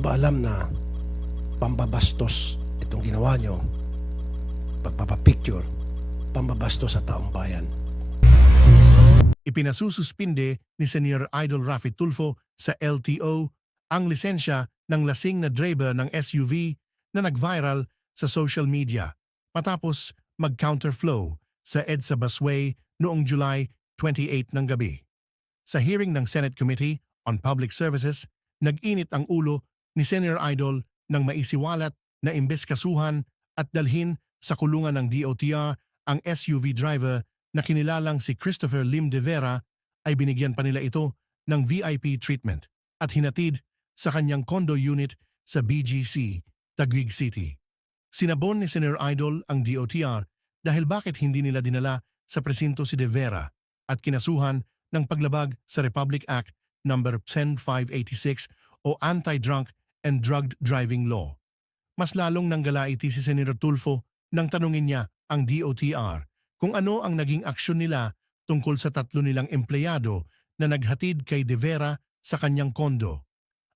ba alam na pambabastos itong ginawa nyo? Pagpapapicture, pambabastos sa taong bayan. Ipinasususpinde ni Senior Idol Raffy Tulfo sa LTO ang lisensya ng lasing na driver ng SUV na nag-viral sa social media matapos mag-counterflow sa EDSA busway noong July 28 ng gabi. Sa hearing ng Senate Committee on Public Services, nag-init ang ulo ni Senior Idol nang maisiwalat na imbes kasuhan at dalhin sa kulungan ng DOTR ang SUV driver na kinilalang si Christopher Lim de Vera ay binigyan pa nila ito ng VIP treatment at hinatid sa kanyang condo unit sa BGC, Taguig City. Sinabon ni Senior Idol ang DOTR dahil bakit hindi nila dinala sa presinto si de Vera at kinasuhan ng paglabag sa Republic Act No. 10586 o Anti-Drunk and Drugged Driving Law. Mas lalong nanggalaiti si Senator Tulfo nang tanungin niya ang DOTR kung ano ang naging aksyon nila tungkol sa 3 nilang empleyado na naghatid kay de Vera sa kanyang kondo.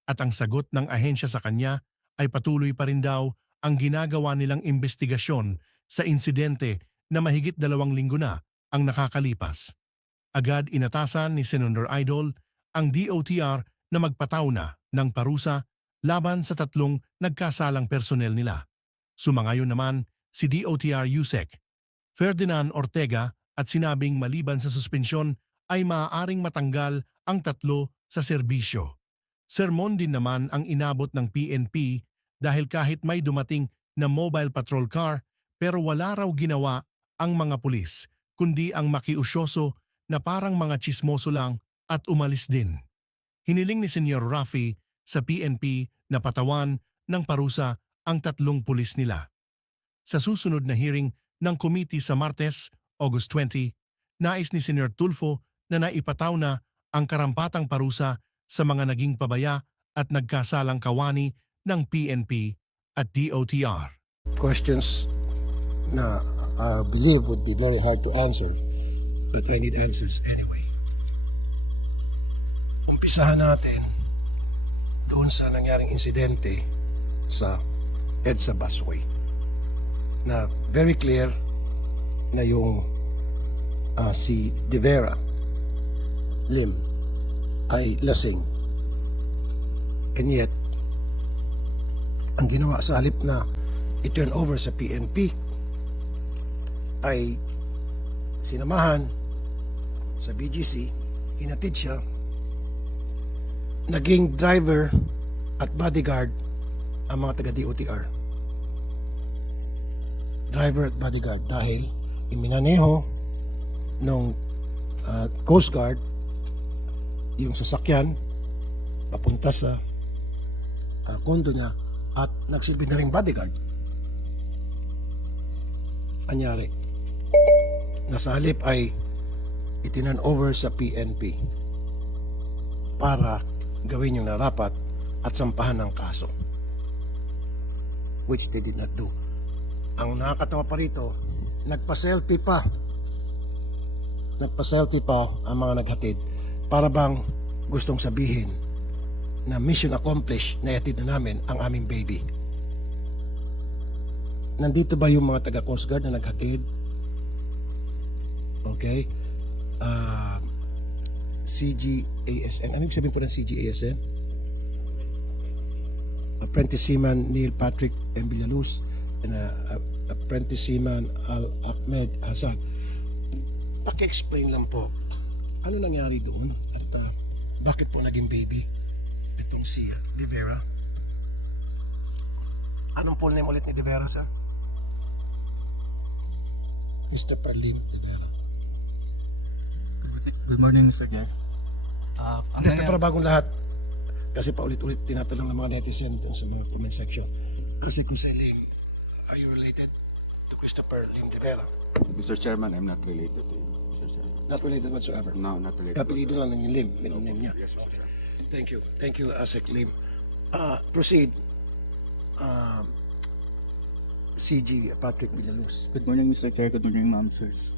At ang sagot ng ahensya sa kanya ay patuloy pa rin daw ang ginagawa nilang investigasyon sa insidente na mahigit 2 linggo na ang nakakalipas. Agad inatasan ni Senator Idol ang DOTR na magpataw na ng parusa laban sa 3 nagkasalang personel nila. Sumangayon naman si DOTR USEC Ferdinand Ortega at sinabing maliban sa suspensyon ay maaaring matanggal ang 3 sa serbisyo. Sermon din naman ang inabot ng PNP dahil kahit may dumating na mobile patrol car pero wala raw ginawa ang mga pulis kundi ang makiusyoso na parang mga tsismoso lang at umalis din. Hiniling ni Senior Raffy sa PNP na patawan ng parusa ang 3 pulis nila. Sa susunod na hearing ng committee sa Martes, August 20, nais ni Senior Tulfo na naipataw na ang karampatang parusa sa mga naging pabaya at nagkasalang kawani ng PNP at DOTR. Questions na I believe would be very hard to answer, but I need answers anyway. Umpisahan natin doon sa nangyaring insidente sa EDSA busway na very clear na yung si de Vera Lim ay lasing, and yet ang ginawa sa halip na i-turn over sa PNP ay sinamahan sa BGC, hinatid siya, naging driver at bodyguard ang mga taga-DOTR. Driver at bodyguard dahil iminganeho ng Coast Guard yung sasakyan papunta sa kondo niya at nagsilbi na rin bodyguard. Anyari, nasa halip ay itinan over sa PNP para gawin yung narapat at sampahan ng kaso, which they did not do. Ang nakakatawa pa rito, nagpa-selfie pa ang mga naghatid para bang gustong sabihin na mission accomplished, na ihatid na namin ang aming baby. Nandito ba yung mga taga Coast Guard na naghatid? Okay. CGASN. Ano yung sabihin po ng CGASN? Apprentice Seaman Neil Patrick M. Villaluz and Apprentice Seaman Al Ahmed Hassan. Paki-explain lang po, ano nangyari doon at bakit po naging baby itong si de Vera? Anong full name ulit ni de Vera, sir? Christopher Lim de Vera. Good morning, Mr. Chair. Pero bagong lahat, kasi paulit-ulit tinatanong ng mga netizen dun sa mga comment section. Kasi kung si Lim, are you related to Christopher Lim de Vera? Mr. Chairman, I'm not related to you, Mr. Chairman. Not related whatsoever? No, not related. Kapilido lang ng Lim, middle name niya. Yes, Mr. Chairman. Thank you. Thank you, Asek Lim. Proceed. CG Patrick Villaluz. Good morning, Mr. Chair. Good morning, ma'am, sirs.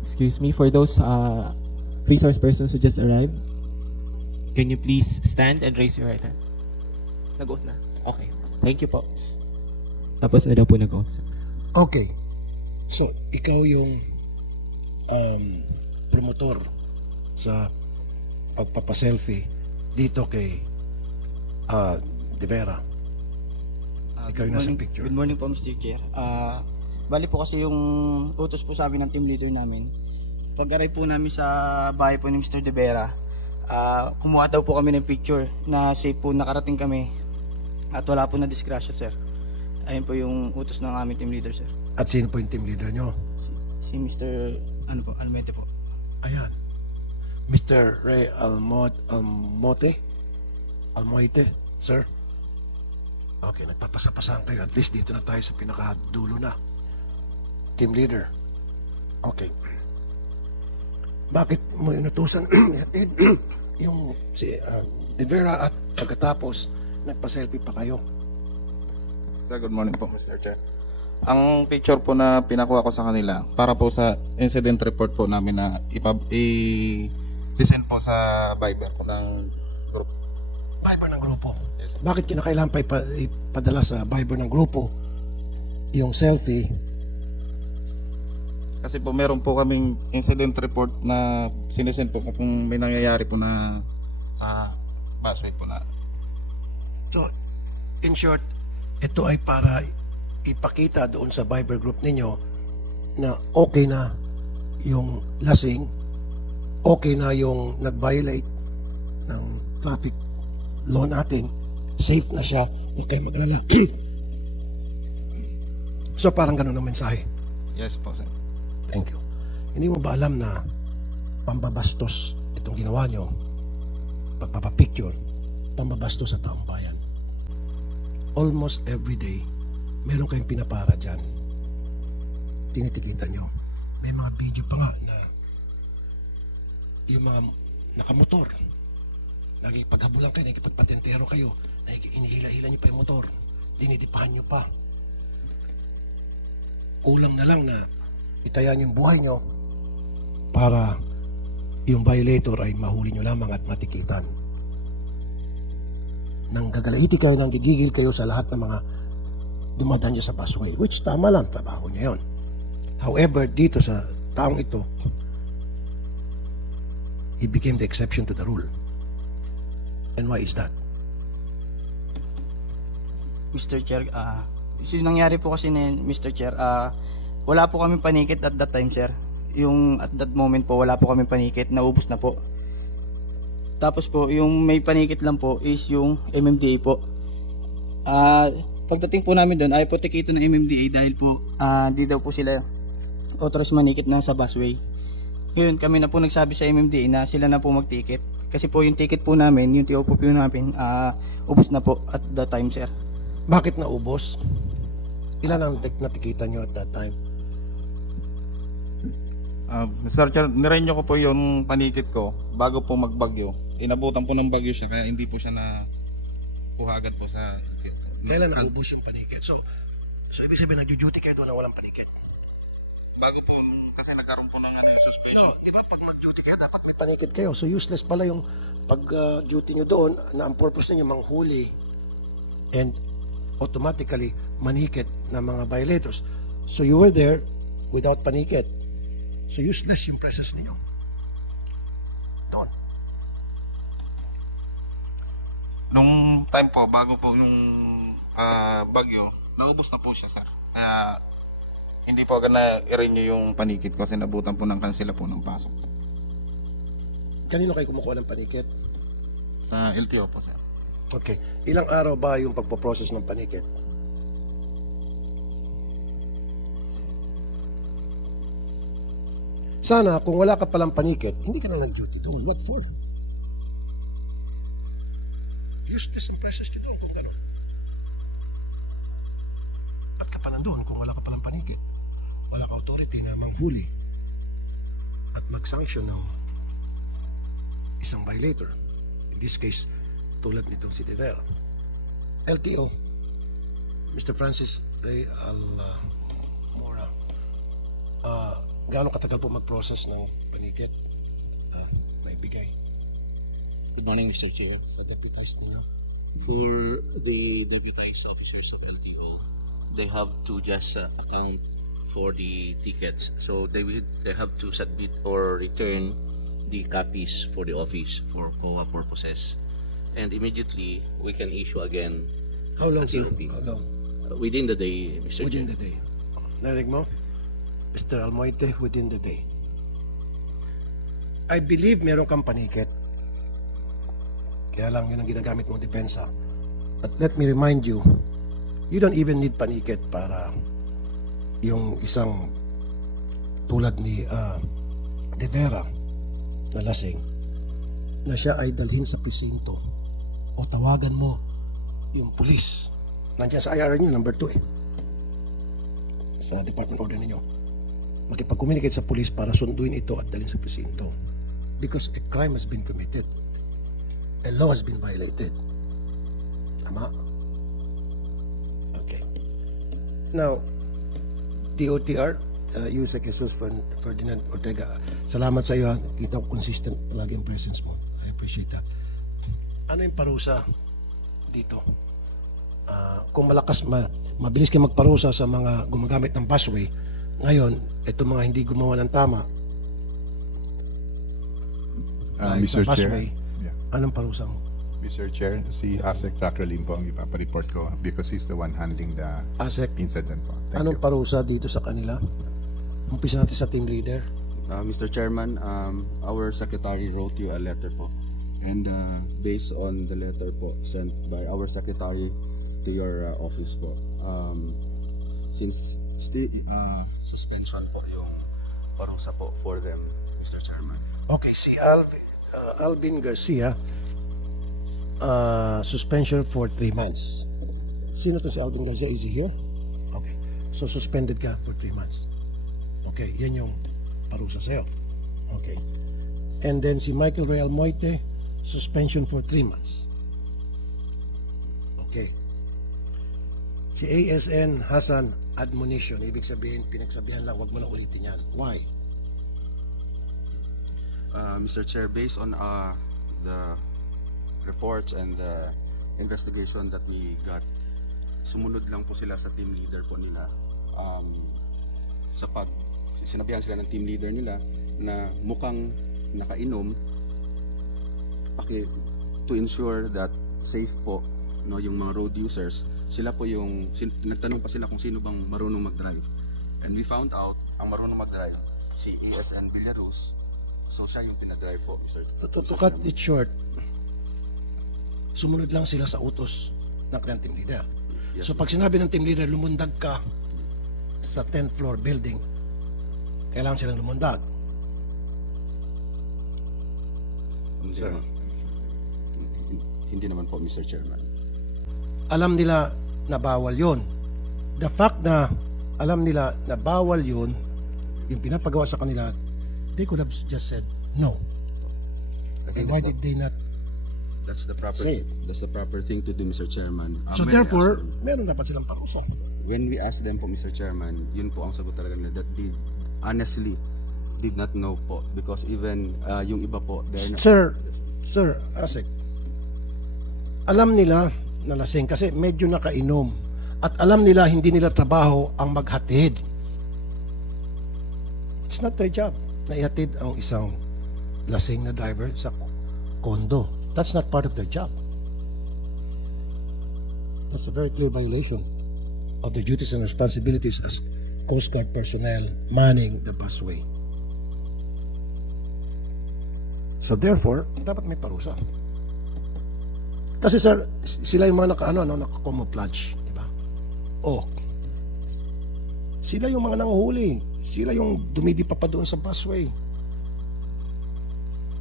Excuse me, for those resource persons who just arrived, Can you please stand and raise your right hand? Nag-oath na? Okay. Thank you po. Tapos ano po nag-oath, sir? Okay. So, ikaw yung promotor sa pagpapaselfie dito kay De Vera. Ikaw yung nasa picture. Good morning po, Mr. Chair. Bali po kasi yung utos po sa amin ng team leader namin. Pag-aray po namin sa bahay po ni Mr. De Vera, kumuha daw po kami ng picture na safe po nakarating kami at wala po na disgrasya, sir. Ayun po yung utos ng aming team leader, sir. At sino po yung team leader nyo? Si Mr. Almete po. Ayan. Mr. Ray Almoite, sir. Okay, nagpapasapasahan kayo. At least dito na tayo sa pinakadulo na. Team leader. Okay. Bakit mo inutusan yung si De Vera at pagkatapos nagpa-selfie pa kayo? Sir, good morning po, Mr. Chair. Ang picture po na pinakuha ko sa kanila para po sa incident report po namin na i-send po sa Viber po ng group. Viber ng grupo. Bakit kinakailangan pa ipadala sa Viber ng grupo yung selfie? Kasi po meron po kaming incident report na sinesend po kung may nangyayari po na sa busway po na. So, in short, ito ay para ipakita doon sa Viber group ninyo na okay na yung lasing, okay na yung nag-violate ng traffic law natin, safe na siya, huwag kayong maglala. So, parang ganun ang mensahe. Yes po, sir. Thank you. Hindi mo ba alam na pambabastos itong ginawa nyo, pagpapapicture, pambabastos sa taong bayan? Almost every day, meron kayong pinapara dyan. Tinitikitan nyo. May mga video pa nga na yung mga nakamotor, nagipaghabulan kayo, nagipagpatentero kayo, inihila-hila nyo pa yung motor, dinidipahan nyo pa. Kulang na lang na itayan yung buhay nyo para yung violator ay mahuli nyo lamang at matikitan. Nang gagalaiti kayo, nang gigigil kayo sa lahat ng mga dumadaan niya sa busway, which tama lang, trabaho niya yun. However, dito sa taong ito, he became the exception to the rule. And why is that? Mr. Chair, nangyari po kasi na Mr. Chair, wala po kami panikit at that time, sir. Yung at that moment po, wala po kami panikit, naubos na po. Tapos po, yung may panikit lang po is yung MMDA po. Pagdating po namin doon, ay po tikito ng MMDA dahil po di daw po sila authorized manikit na sa busway. Ngayon, kami na po nagsabi sa MMDA na sila na po magticket. Kasi po yung ticket po namin, yung TOP po namin, ubos na po at that time, sir. Bakit naubos? Ilan ang natikitan nyo at that time? Mr. Chair, nirenyo ko po yung panikit ko bago po magbagyo. Inabutan po ng bagyo siya kaya hindi po siya na kuha agad po sa... Kailan naubos yung panikit? So ibig sabihin, nag-duty kayo doon na walang panikit? Bago po, kasi nagkaroon po ng suspension. No, di ba pag mag-duty kayo, dapat may panikit kayo. So useless pala yung pag-duty nyo doon na ang purpose ninyo manghuli and automatically manikit ng mga violators. So you were there without panikit. So useless yung presence ninyo. Doon. Nung time po, bago po yung bagyo, naubos na po siya, sir. Kaya hindi po agad na i-renew yung panikit kasi nabutan po ng kansela po ng pasok. Kanino kayo kumukuha ng panikit? Sa LTO po, sir. Okay. Ilang araw ba yung pagpo-process ng panikit? Sana, kung wala ka palang panikit, hindi ka na nag-duty doon. What for? Useless ang presence nyo doon kung gano'n. Ba't ka pa nandun kung wala ka palang panikit? Wala ka authority na manghuli at mag-sanction ng isang violator. In this case, tulad nitong si De Vera. LTO, Mr. Francis Ray Almora, gaano katagal po mag-process ng panikit na ibigay? Good morning, Mr. Chair. Sa deputies nyo na. For the deputized officers of LTO, they have to just account for the tickets. So they have to submit or return the copies for the office for COA purposes. And immediately, we can issue again How long, sir? TOP. How long? Within the day, Mr. Within Chair. the day. Narinig mo? Mr. Almoite, within the day. I believe meron kang panikit. Kaya lang yun ang ginagamit mong depensa. But let me remind you, you don't even need panikit para yung isang tulad ni De Vera na lasing na siya ay dalhin sa presinto o tawagan mo yung pulis. Nandiyan sa IR niyo, number 2 sa department order ninyo. Makipag-communicate sa pulis para sunduin ito at dalhin sa presinto. Because a crime has been committed. A law has been violated. Tama? Okay. Now, DOTR, Yusek Jesus Ferdinand Ortega, salamat sa iyo. Kita ko consistent palagi ang presence mo. I appreciate that. Ano yung parusa dito? Kung mabilis kayo magparusa sa mga gumagamit ng busway, ngayon, ito mga hindi gumawa ng tama, dahil Mr. sa Chair, busway, anong parusa mo? Mr. Chair, si ASEC Racrolin po ang ipapareport ko because he's the one handling the ASEC, incident po. Thank anong you. parusa dito sa kanila? Umpisa natin sa team leader. Mr. Chairman, our secretary wrote you a letter po. And based on the letter po sent by our secretary to your office po, since suspension po yung parusa po for them, Mr. Chairman. Okay, si Alvin Garcia, suspension for 3 months. Sino to si Alvin Garcia? Is he here? Okay. So suspended ka for 3 months. Okay, yan yung parusa sa'yo. Okay. And then si Michael Real Moite, suspension for 3 months. Okay. Si ASN Hassan, admonition. Ibig sabihin, pinagsabihan lang, wag mo na ulitin yan. Why? Mr. Chair, based on the reports and the investigation that we got, sumunod lang po sila sa team leader po nila. Sinabihan sila ng team leader nila na mukhang nakainom, to ensure that safe po yung mga road users. Sila po nagtanong pa sila kung sino bang marunong mag-drive. And we found out ang marunong mag-drive si ASN Villaruz. So siya yung pinadrive po, Mr. To cut it short, sumunod lang sila sa utos ng kanilang team leader. Yes, So pag sinabi ng team leader, lumundag ka sa 10th floor building, kailangan silang lumundag. Sir. Hindi naman po, Mr. Chairman. Alam nila na bawal yon. The fact na alam nila na bawal yon, yung pinapagawa sa kanila, they could have just said no. And why did they not? That's the proper Say it. That's the proper thing to do, Mr. Chairman. So When we therefore, asked them- meron dapat silang parusa. when we asked them po, Mr. Chairman, yun po ang sagot talaga nila that they honestly did not know po because even yung iba po they're not, Sir, Asik, alam nila na lasing kasi medyo nakainom at alam nila hindi nila trabaho ang maghatid. It's not their job na ihatid ang isang lasing na driver sa kondo. That's not part of their job. That's a very clear violation of the duties and responsibilities as Coast Guard personnel manning the busway. So therefore, dapat may parusa. Kasi sir, sila yung mga naka-camouflage, di ba? Oh, sila yung mga nanguhuli. Sila yung dumidipa pa doon sa busway.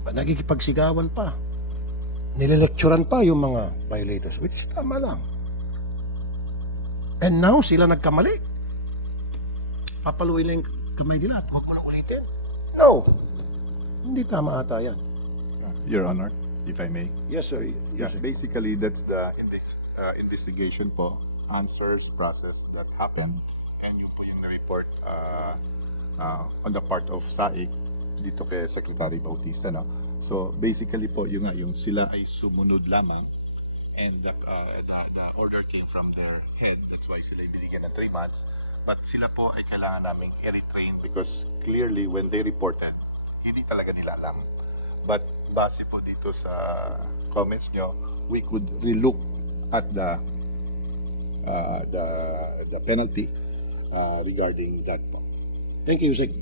Nagkikipagsigawan pa. Nilelekturan pa yung mga violators, which is tama lang. And now, sila nagkamali. Papaluin lang yung kamay nila. Huwag mo na ulitin. No. Hindi tama ata yan. Your Honor, if I may. Yes, sir. Yeah, basically that's the investigation po, answers, process that happened, and yun po yung na-report on the part of SAIC dito kay Secretary Bautista, no? So basically po yung sila ay sumunod lamang, and the order came from their head. That's why sila binigyan ng 3 months. But sila po ay kailangan naming i-retrain because clearly when they reported, hindi talaga nila alam. But base po dito sa comments nyo, we could relook at the penalty regarding that po. Thank you, Yusek.